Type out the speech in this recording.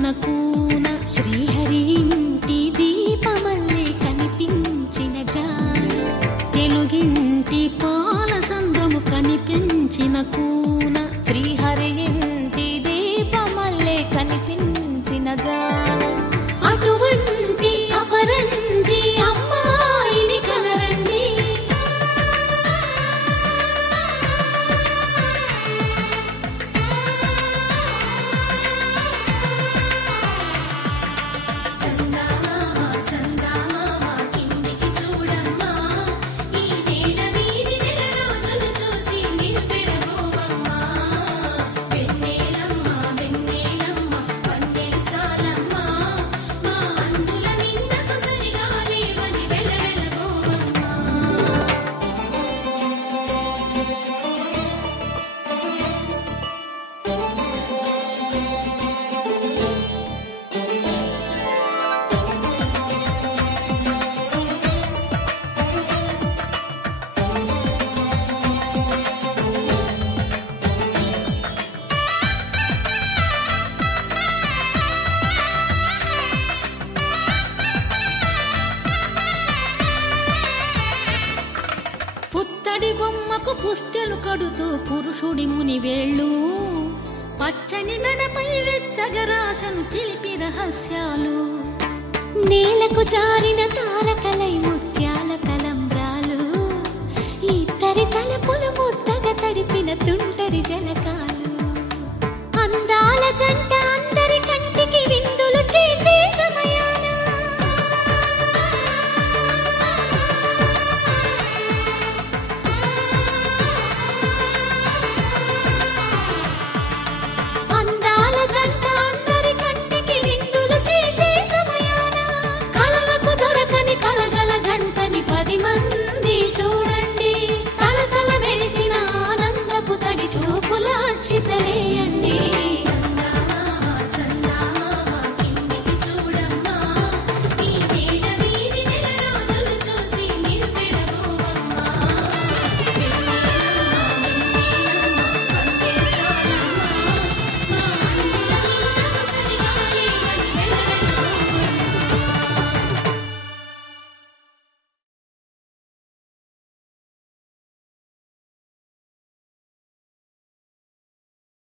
కనిపించిన కూన శ్రీహరి ఇంటి దీపమల్లే కనిపించిన జాడ తెలుగింటి పాల సంద్రము కనిపించిన కూన శ్రీహరి ఇంటి దీపమల్లే కనిపించిన జాడ అటువంటి అపరంజి అమ్మాయిని కనరండి పుత్తడి బొమ్మకు పుస్తెలు కడుతూ పురుషుడి ముని వేళ్ళు పచ్చని మెడపై వెచ్చగరాసను చిలిపి రహస్యాలు నేలకు జారిన తారకలై ముత్యాల తలంబ్రాలు ఇద్దరి తలపులు ముద్దగా తడిపిన తుంటరి జలకాలు అందాల జంట